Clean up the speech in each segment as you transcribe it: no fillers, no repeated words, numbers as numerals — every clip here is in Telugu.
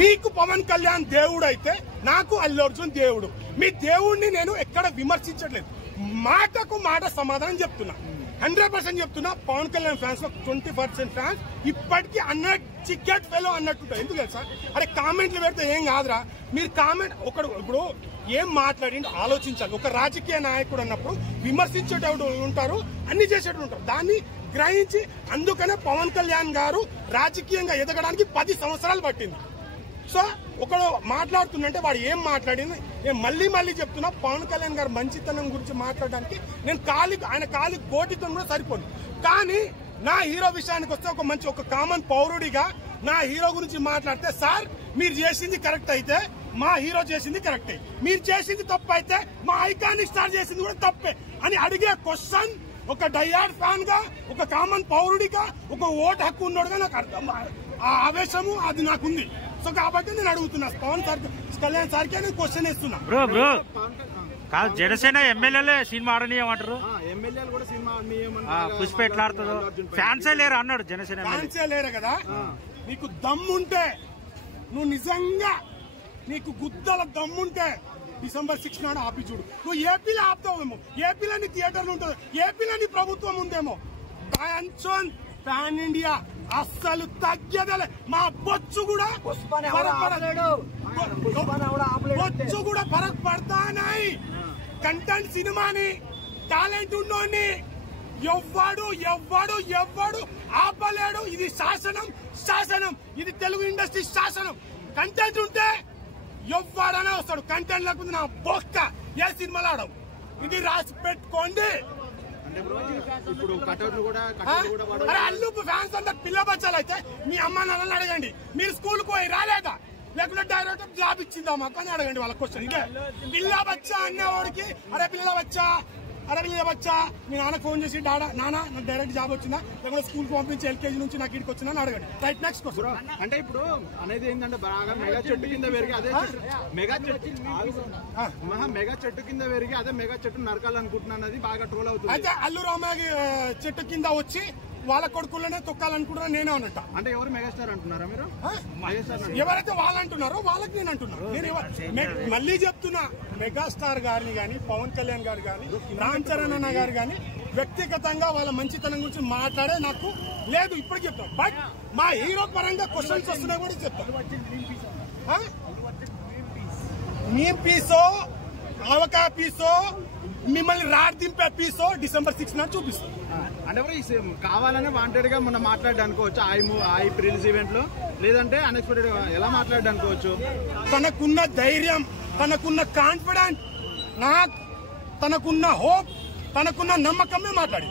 మీకు పవన్ కళ్యాణ్ దేవుడు అయితే నాకు అల్లు అర్జున్ దేవుడు. మీ దేవుడిని నేను ఎక్కడ విమర్శించట్లేదు, మాటకు మాట సమాధానం చెప్తున్నా. 100% చెప్తున్నా. పవన్ కళ్యాణ్ ఫ్యాన్స్ లో 20% ఫ్యాన్స్ ఇప్పటికీ అన్న చికెట్ ఫెలో అన్నట్టుంటారు. ఎందుకు తెలుసా? అరే కామెంట్లు పెడితే ఏం కాదురా, మీరు కామెంట్ ఒకడు ఇప్పుడు ఏం మాట్లాడి ఆలోచించాలి. ఒక రాజకీయ నాయకుడు అన్నప్పుడు విమర్శించేటప్పుడు ఉంటారు, అన్ని చేసేటప్పుడు ఉంటారు. దాన్ని గ్రహించి అందుకనే పవన్ కళ్యాణ్ గారు రాజకీయంగా ఎదగడానికి 10 సంవత్సరాలు పట్టింది. సో ఒకడు మాట్లాడుతుందంటే వాడు ఏం మాట్లాడింది నేను మళ్ళీ చెప్తున్నా. పవన్ కళ్యాణ్ గారు మంచితనం గురించి మాట్లాడడానికి నేను ఆయన కాలి కోటితో కూడా సరిపోను. కానీ నా హీరో విషయానికి వస్తే ఒక కామన్ పౌరుడిగా నా హీరో గురించి మాట్లాడితే, సార్ మీరు చేసింది కరెక్ట్ అయితే మా హీరో చేసింది కరెక్టే, మీరు చేసింది తప్పు అయితే మా ఐకానిక్ స్టార్ చేసింది కూడా తప్పే అని అడిగే క్వశ్చన్ ఒక డైహార్డ్ ఫ్యాన్ గా, ఒక కామన్ పౌరుడిగా, ఒక ఓటు హక్కు ఉన్నోడుగా నాకు అర్థం, ఆ ఆవేశము అది నాకుంది. సో కాబట్టి నేను అడుగుతున్నా పవన్ కళ్యాణ్ సార్కి నేను క్వశ్చన్ ఇస్తున్నా. బ్రో కాదు, జనసేన ఎమ్మెల్యేలే సినిమా ఆడనీయమంటారు, ఎమ్మెల్యేలు కూడా సినిమా పుష్ప ఎట్లా ఆడుతుందో ఫ్యాన్సే లేరు అన్నాడు. జనసేన ఫ్యాన్సే లేరు కదా. నీకు దమ్ముంటే, నువ్వు నిజంగా నీకు గుద్దల దమ్ముంటే December 6 నాడు ఆపి చూడు. నువ్వు ఏపీలో ఆపుతావేమో, ఏపీలో నీ థియేటర్లు ఉంటుంది, ఏపీలో నీ ప్రభుత్వం ఉందేమో. పాన్ ఇండియా అస్సలు తగ్గేదలే. మా బొచ్చు కూడా ఫరక్ పడతానాయి. కంటెంట్ సినిమాని టాలెంట్ ఉన్నోని ఎవ్వడు ఆపలేడు. ఇది శాసనం, ఇది తెలుగు ఇండస్ట్రీ శాసనం. కంటెంట్ ఉంటే ఎవ్వడనే వస్తాడు, కంటెంట్ లేకపోతే నా బొక్క ఏ సినిమాలు ఆడవు. ఇది రాసి పెట్టుకోండి. అరే అల్లు ఫ్యాన్స్ అంతా పిల్ల బచ్చాలు అయితే మీ అమ్మ నాన్నని అడగండి. మీరు స్కూల్కి పోయి రాలేదా, లేకుంటే డైరెక్ట్ జాబ్ ఇచ్చిందా మాకు అని అడగండి వాళ్ళ క్వశ్చన్. ఇదే పిల్ల బచ్చా అనేవాడికి అరే పిల్ల బచ్చా మీ నాన్న ఫోన్ చేసి నాన్న నాకు డైరెక్ట్ జాబ్ వచ్చిందా, లేకుంటే స్కూల్ పంపించి LKG నుంచి నాకు ఇక్కడికి వచ్చిందా అని అడగండి. Right, next question. అంటే ఇప్పుడు అనేది ఏంటంటే బాగా మెగా చెట్టు కింద పెరిగి అదే మెగా చెట్టు కింద పెరిగి అదే మెగా చెట్టు నరకాలనుకుంటున్నా అది బాగా ట్రోల్ అవుతుంది. అయితే అల్లు రామయ్య చెట్టు కింద వచ్చి వాళ్ళ కొడుకులనే తొక్కాలనుకుంటున్నా నేనే అన్నట్ట. అంటే ఎవరు మెగాస్టార్ అంటున్నారా మీరు? ఎవరైతే వాళ్ళు అంటున్నారో వాళ్ళకి నేను అంటున్నాను. నేను మళ్ళీ చెప్తున్నా, మెగాస్టార్ గారిని గాని, పవన్ కళ్యాణ్ గారు గాని, రామ్ చరణ్ అన్న గారు గాని వ్యక్తిగతంగా వాళ్ళ మంచితనం గురించి మాట్లాడే నాకు లేదు, ఇప్పటికి చెప్తాను. బట్ మా హీరో పరంగా క్వశ్చన్స్ వస్తున్నాయి కూడా చెప్తాను. మీ పీసో ఆవకాయ పీసో మిమ్మల్ని రాడ్దింపే పీసో December 6 నాడు చూపిస్తాం. అంటే కావాలనే వాంటెడ్ గా మనం మాట్లాడడానుకోవచ్చు ఐ ప్రిల్స్ ఈవెంట్ లో, లేదంటే అన్ఎక్స్పెక్టెడ్ ఎలా మాట్లాడడానుకోవచ్చు. తనకున్న ధైర్యం, తనకున్న కాన్ఫిడెన్స్, తనకున్న హోప్, తనకున్న నమ్మకమే మాట్లాడి.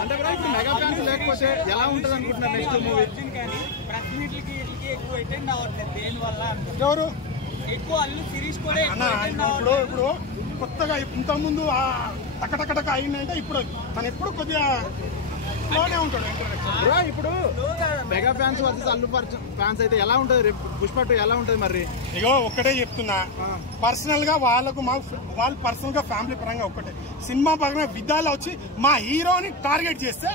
అంటే ఇప్పుడు మెగా ఫ్యాన్స్ లేకపోతే ఎలా ఉంటది అనుకుంటున్నారు నెక్స్ట్ మూవీ? ఎవరు ఎక్కువ అల్లు సిరీస్ కూడా ఇప్పుడు కొత్తగా ఇంతకుముందు టకటకటక అయిందంటే ఇప్పుడు తను ఎప్పుడు కొద్దిగా లోనే ఉంటాడు. ఇప్పుడు mega fans versus Allu fans అయితే ఎలా ఉంటది, రేపు పుష్ప 2 ఎలా ఉంటది మరి? ఇగో ఒక్కటే చెప్తున్నా, పర్సనల్ గా వాళ్ళు పర్సనల్ గా ఫ్యామిలీ పరంగా ఒక్కటే, సినిమా పరంగా విధాలు వచ్చి మా హీరోని టార్గెట్ చేస్తే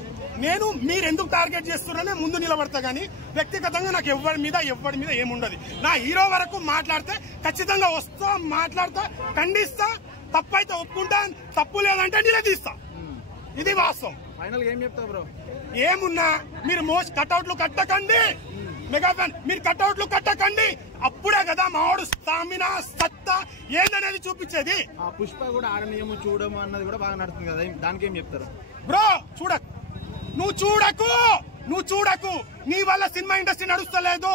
నేను మీరు ఎందుకు టార్గెట్ చేస్తున్నారనే ముందు నిలబడతా. గానీ వ్యక్తిగతంగా నాకు ఎవరి మీద ఏముండదు. నా హీరో వరకు మాట్లాడితే ఖచ్చితంగా వస్తా, మాట్లాడతా, ఖండిస్తా, తప్పైతే ఒప్పుకుంటా, తప్పు లేదంటే నిలదీస్తా. ఇది వాస్తవం. ఫైనల్ ఏం చెప్తావు బ్రో? ఏమున్నా మీరు కట్అవుట్లు కట్టకండి, మెగా ఫ్యాన్ మీరు కట్అవుట్లు కట్టకండి. అప్పుడే కదా మావాడు స్టామినా సత్తా ఏందనేది చూపించేది. పుష్ప కూడా ఆడనీయము చూడము అన్నది కూడా బాగా నడుస్తుంది కదా, దానికి ఏం చెప్తారు బ్రో? నువ్వు చూడకు, నీ వల్ల సినిమా ఇండస్ట్రీ నడుస్తలేదు.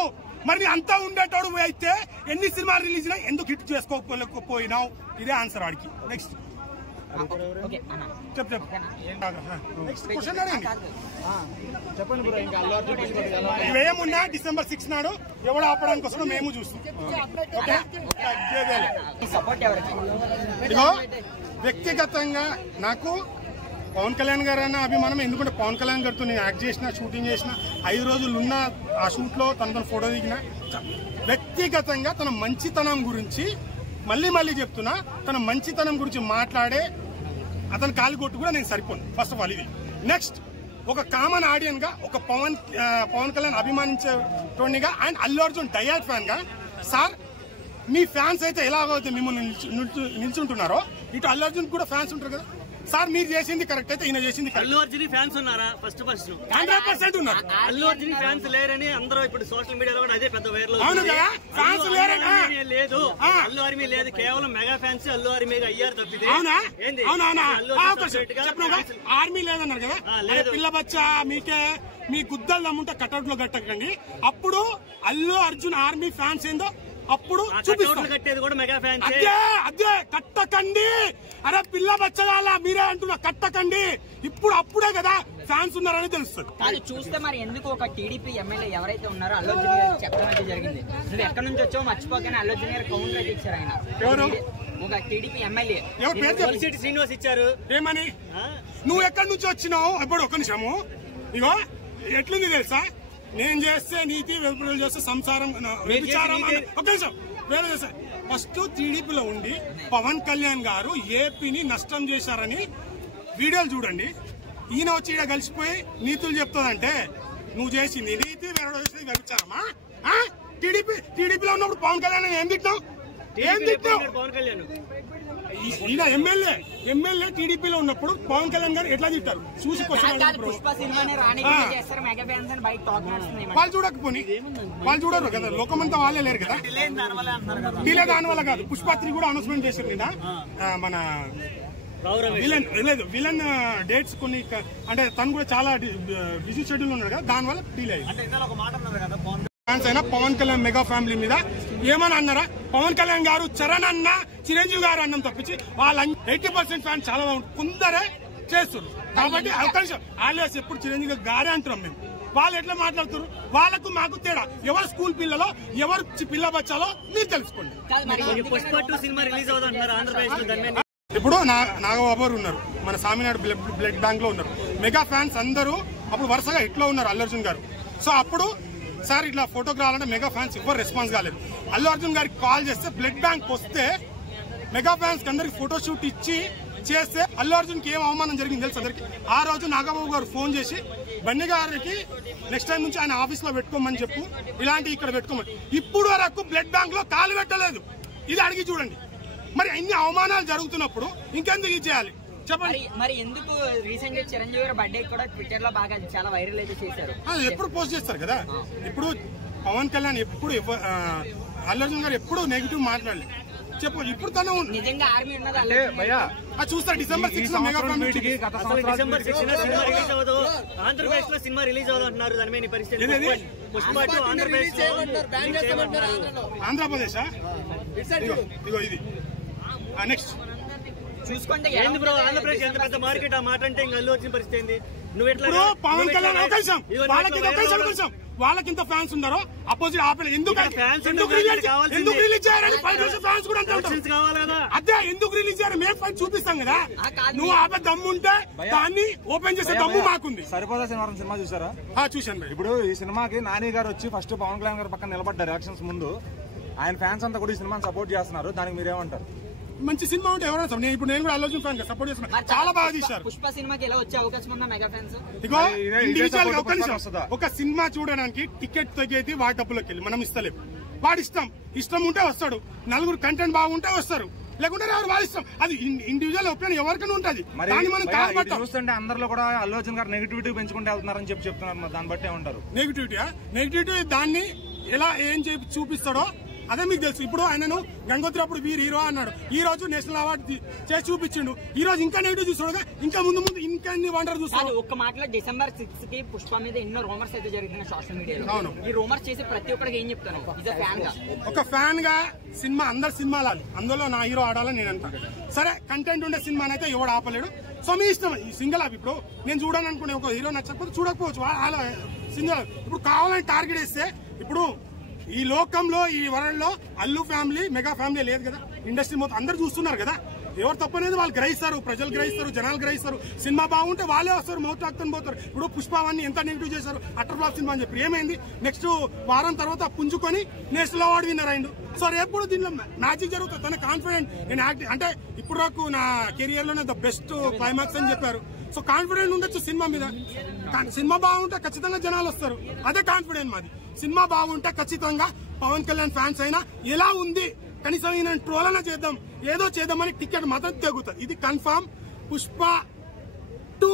మరి అంతా ఉండేటోడు అయితే ఎన్ని సినిమాలు రిలీజ్ అయినా ఎందుకు హిట్ చేసుకోకపోయినావు? ఇదే ఆన్సర్ వాడికి. నెక్స్ట్ చెప్పండి బ్రో. ఇంకా అల్లు అర్జున్ ఇవేమున్నా December 6 నాడు ఎవడు ఆపడానికి వస్తుందో మేము చూస్తాం. ఇదిగో వ్యక్తిగతంగా నాకు పవన్ కళ్యాణ్ గారు అన్న అభిమానం. ఎందుకంటే పవన్ కళ్యాణ్ గారితో నేను యాక్ట్ చేసిన, షూటింగ్ చేసిన, 5 రోజులు ఉన్న ఆ షూట్ లో తనతో ఫోటో దిగిన. వ్యక్తిగతంగా తన మంచితనం గురించి మళ్ళీ చెప్తున్నా, తన మంచితనం గురించి మాట్లాడే అతని కాలి కొట్టు కూడా నేను సరిపోను. ఫస్ట్ ఆఫ్ ఆల్ ఇది. నెక్స్ట్ ఒక కామన్ ఆడియన్ గా, ఒక పవన్ కళ్యాణ్ అభిమానించేటోనిగా and Allu Arjun die-hard fan గా సార్ మీ ఫ్యాన్స్ అయితే ఎలాగైతే మిమ్మల్ని నిల్చుంటున్నారో ఇటు అల్లు అర్జున్ కూడా ఫ్యాన్స్ ఉంటారు కదా సార్. మీరు చేసింది కరెక్ట్ అయితే ఈయన చేసింది అల్లు అర్జున్ ఫ్యాన్స్ ఉన్నారా? ఫస్ట్ 100% ఉన్నారు. అల్లు అర్జున్ ఫ్యాన్స్ లేరని అందరూ ఇప్పుడు సోషల్ మీడియాలో కూడా అదే పెద్ద వైరల్. అవును కదా, ఫ్యాన్స్ లేదు, అల్లు ఆర్మీ లేదు, కేవలం మెగా ఫ్యాన్స్ అల్లు ఆర్మీ అయ్యారు తప్పితే. అవునా? ఆర్మీ లేదన్నారు కదా, పిల్ల బచ్చా మీకే మీ గుద్దలు నమ్ముంటే కటౌట్ లో కట్టకండి. అప్పుడు అల్లు అర్జున్ ఆర్మీ ఫ్యాన్స్ ఏందో అప్పుడు కట్టేది కూడా మెగా ఫ్యాన్స్. అదే కట్టకండి. అరే పిల్ల బచ్చగాల మీరే అంటున్నా, కట్టకండి. ఇప్పుడు అప్పుడే కదా ఫ్యాన్స్ ఉన్నారని తెలుస్తుంది. అది చూస్తే మరి ఎందుకు ఒక టీడీపీ ఎమ్మెల్యే ఎవరైతే ఉన్నారో అల్లు అర్జున్ గారు చెప్పడం అయితే జరిగింది. నువ్వు ఎక్కడి నుంచి వచ్చావు మర్చిపోగానే అల్లు అర్జున్ గారు కౌంటర్ అయితే ఇచ్చారు. ఆయన ఎవరు? ఒక టీడీపీ ఎమ్మెల్యే శ్రీనివాస్ ఇచ్చారు. ఏమని? నువ్వు ఎక్కడి నుంచి వచ్చినావు? ఇప్పుడు ఒక నిమిషము, ఇగో ఎట్లుంది తెలుసా, నేను చేస్తే నీతి వెలుపులు చేస్తే సంసారం విచారం. ఒక నిమిషం వేరే చేస్తా. ఫస్ట్ టీడీపీలో ఉండి పవన్ కళ్యాణ్ గారు ఏపీని నష్టం చేశారని వీడియోలు చూడండి. ఈయన వచ్చి ఇక్కడ కలిసిపోయి నీతులు చెప్తాదంటే నువ్వు చేసింది నీతి, వేరే చేసేది వ్యభిచారమా? టీడీపీలో ఉన్నప్పుడు పవన్ కళ్యాణ్ ఏం తిట్టావు? పవన్ కళ్యాణ్ ఈయన ఎమ్మెల్యే టీడీపీలో ఉన్నప్పుడు పవన్ కళ్యాణ్ గారు ఎట్లా తిట్టారు చూసి వాళ్ళు చూడకపోని వాళ్ళు చూడరు కదా, లోకమంతా వాళ్ళే లేరు కదా. డిలే దాని వల్ల కాదు, పుష్ప3 కూడా అనౌన్స్మెంట్ చేశారు నిన్న. మన విలన్ డేట్స్ కొన్ని, అంటే తను కూడా చాలా బిజీ షెడ్యూల్ ఉన్నాడు కదా, దాని వల్ల డిలే అయింది. ఫ్యాన్స్ అయినా పవన్ కళ్యాణ్ మెగా ఫ్యామిలీ మీద ఏమని అన్నారా? పవన్ కళ్యాణ్ గారు చరణ్ అన్న చిరంజీవి గారు అన్నం తప్పించి వాళ్ళ 80% ఫ్యాన్స్ చాలా కొందరే చేస్తారు. కాబట్టి అవకాశం ఆలియాస్ ఎప్పుడు చిరంజీవి గారే అంటున్నాం మేము. వాళ్ళు ఎట్లా మాట్లాడుతారు? వాళ్ళకు మాకు తేడా. ఎవరు స్కూల్ పిల్లలో ఎవరు పిల్ల బచ్చాలో మీరు తెలుసుకోండి. పుష్ప2 సినిమా రిలీజ్ అవుతుంటున్నారు ఆంధ్రప్రదేశ్ లో. ఇప్పుడు నాగబాబు ఉన్నారు, మన సామినాడు బ్లడ్ బ్యాంక్ లో ఉన్నారు. మెగా ఫ్యాన్స్ అందరూ అప్పుడు వరుసగా ఇట్లా ఉన్నారు అల్లు అర్జున్ గారు. సో అప్పుడు సార్ ఇట్లా ఫోటోకి రావాలంటే మెగా ఫ్యాన్స్ ఎవరు రెస్పాన్స్ కాలేదు. అల్లు అర్జున్ గారికి కాల్ చేస్తే బ్లడ్ బ్యాంక్ వస్తే మెగా ఫ్యాన్స్ కి అందరికి ఫోటో షూట్ ఇచ్చి చేస్తే అల్లు అర్జున్ కి ఏం అవమానం జరిగింది తెలుసు అందరికి. ఆ రోజు నాగబాబు గారు ఫోన్ చేసి బండి గారికి నెక్స్ట్ టైం నుంచి ఆయన ఆఫీస్ లో పెట్టుకోమని చెప్పు, ఇలాంటి ఇక్కడ పెట్టుకోమని. ఇప్పుడు వరకు బ్లడ్ బ్యాంక్ లో కాలు పెట్టలేదు. ఇది అడిగి చూడండి. మరి ఇన్ని అవమానాలు జరుగుతున్నప్పుడు ఇంకెందుకు ఇది చేయాలి చెప్పండి. మరి ఎందుకు రీసెంట్ గా చిరంజీవి గారి బర్త్డే కూడా ట్విట్టర్ లో బాగా చాలా వైరల్ అయితే చేశారు. ఎప్పుడు పోస్ట్ చేస్తారు కదా. ఇప్పుడు పవన్ కళ్యాణ్ ఎప్పుడు అల్లు అర్జున్ గారు ఎప్పుడు నెగిటివ్ మాట్లాడలేదు చెప్పు. ఇప్పుడు తను నిజంగా ఆర్మీ ఉన్నది చూస్తారు. December 6 mega family December 6 cinema release అవ్వదు. ఆంధ్రప్రదేశ్ లో సినిమా రిలీజ్ అవ్వదు అంటున్నారు. దాని మీద పరిస్థితి పుష్ప2 ఆంధ్రప్రదేశ్ ఆంధ్రప్రదేశ్ ఇగో ఇది నెక్స్ట్ చూసుకోండి. ఏంది బ్రో ఆంధ్రప్రదేశ్ ఎంత పెద్ద మార్కెట్, ఆ మాట అంటే ఇంకా అల్లు వచ్చిన పరిస్థితి ఏంది? నువ్వు ఎట్లా పవన్ కళ్యాణ్ అవకాశం వాళ్ళకింత ఫ్యాన్స్ ఉన్నారో అపోజిట్ ఆపలేదు. ఎందుకు రిలీజ్ చేయాలని ఫ్యాన్స్ కూడా కావాలి కదా. అదే ఎందుకు రిలీజ్ చేయాలి? మేము ఫైట్ చూపిస్తాం కదా. నువ్వు ఆపే దమ్ము ఉంటే దాన్ని ఓపెన్ చేసే దమ్ము మాకుంది. సరిపోదా శనివారం సినిమా చూసారా? చూశాను. ఇప్పుడు ఈ సినిమాకి నాని గారు వచ్చి ఫస్ట్ పవన్ కళ్యాణ్ గారు పక్కన నిలబడ్డారు ఎలక్షన్స్ ముందు. ఆయన ఫ్యాన్స్ అంతా కూడా ఈ సినిమాని సపోర్ట్ చేస్తున్నారు. దానికి మీరేమంటారు? మంచి సినిమా ఉంటే ఎవరైనా నేను కూడా అల్లు అర్జున్ ఫ్యాన్ సపోర్ట్ చేస్తున్నా. చాలా బాగా తీశారు. పుష్ప సినిమాకి ఎలా వచ్చే అవకాశం ఉందా మెగా ఫ్యాన్స్? ఇగో ఇండివిజువల్ ఒక సినిమా చూడడానికి టికెట్ తగ్గేది వాడి డబ్బులోకి వెళ్ళి మనం ఇస్తలేము. వాడి ఇష్టం ఉంటే వస్తాడు. నలుగురు కంటెంట్ బాగుంటే వస్తారు, లేకుంటే ఎవరు వాళ్ళ ఇష్టం. అది ఇండివిజువల్ ఒపీనియన్ ఎవరికైనా ఉంటది. చూస్తుంటే అందరిలో కూడా అల్లు అర్జున్ గారు నెగిటివిటీ పెంచుకుంటే వెళ్తున్నారని చెప్తున్నారు. దాన్ని బట్టే ఉంటారు. నెగిటివిటీ దాన్ని ఎలా ఏం చూపిస్తాడో అదే మీకు తెలుసు. ఇప్పుడు ఆయనను గంగోత్రి అప్పుడు వీరు హీరో అన్నాడు, ఈ రోజు నేషనల్ అవార్డు చేసి చూపించిండు. ఈ రోజు ఇంకా నెగిటివ్ చూస్తాడు, ఇంకా ముందు ఇంకా వండర్ చూస్తాడు. ఒక్క మాటలో డిసెంబర్ 6 కి పుష్ప మీద ఎన్నో రూమర్స్ అయితే జరుగుతున్నాయి సోషల్ మీడియాలో. అవును, ఈ రూమర్స్ చేసి ప్రతి ఒక్కరికి ఏం చెప్తాను? ఒక ఫ్యాన్ గా సినిమా అందరు సినిమాలు అందులో నా హీరో ఆడాలని నేను అంటాను. సరే కంటెంట్ ఉండే సినిమానైతే ఎవడు ఆపలేడు. సో మీ ఇష్టం. ఈ సింగిల్ అప్ ఇప్పుడు నేను చూడాలని అనుకునే ఒక హీరో నచ్చకపోతే చూడకపోవచ్చు. వాళ్ళ సింగిల్ ఇప్పుడు కావాలని టార్గెట్ వేస్తే ఇప్పుడు ఈ లోకంలో ఈ వరల్డ్ లో అల్లు ఫ్యామిలీ మెగా ఫ్యామిలీ లేదు కదా. ఇండస్ట్రీ మొత్తం అందరు చూస్తున్నారు కదా. ఎవరు తప్పనేది వాళ్ళు గ్రహిస్తారు, ప్రజలు గ్రహిస్తారు, జనాలు గ్రహిస్తారు. సినిమా బాగుంటే వాళ్ళే వస్తారు, మౌత్ టాక్తని పోతారు. ఇప్పుడు పుష్ప1 ఎంత నెగిటివ్ చేశారు, అటర్ ఫ్లాప్ సినిమా అని చెప్పి ఏమైంది? నెక్స్ట్ వారం తర్వాత పుంజుకొని నేషనల్ అవార్డు విన్నర్ అయిండు. సో రేపు దీనిలో మ్యాజిక్ జరుగుతుంది. తన కాన్ఫిడెంట్ నేను యాక్టింగ్ అంటే ఇప్పుడు నాకు నా కెరియర్ లోనే ద బెస్ట్ క్లైమాక్స్ అని చెప్పారు. సో కాన్ఫిడెంట్ ఉండొచ్చు సినిమా మీద. సినిమా బాగుంటే ఖచ్చితంగా జనాలు వస్తారు. అదే కాన్ఫిడెంట్ మాది. సినిమా బాగుంటే ఖచ్చితంగా పవన్ కళ్యాణ్ ఫ్యాన్స్ అయినా ఎలా ఉంది కనీసం ఈయన ట్రోల్ అయినా చేద్దాం ఏదో చేద్దామని టికెట్ మాత్రం తెగుతుంది. ఇది కన్ఫామ్. పుష్ప 2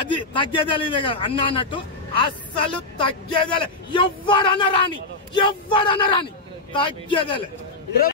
అది తగ్గేదే లేదే కదా అన్న అన్నట్టు అస్సలు తగ్గేదేలే. ఎవడన్నా రాని తగ్గేదేలే.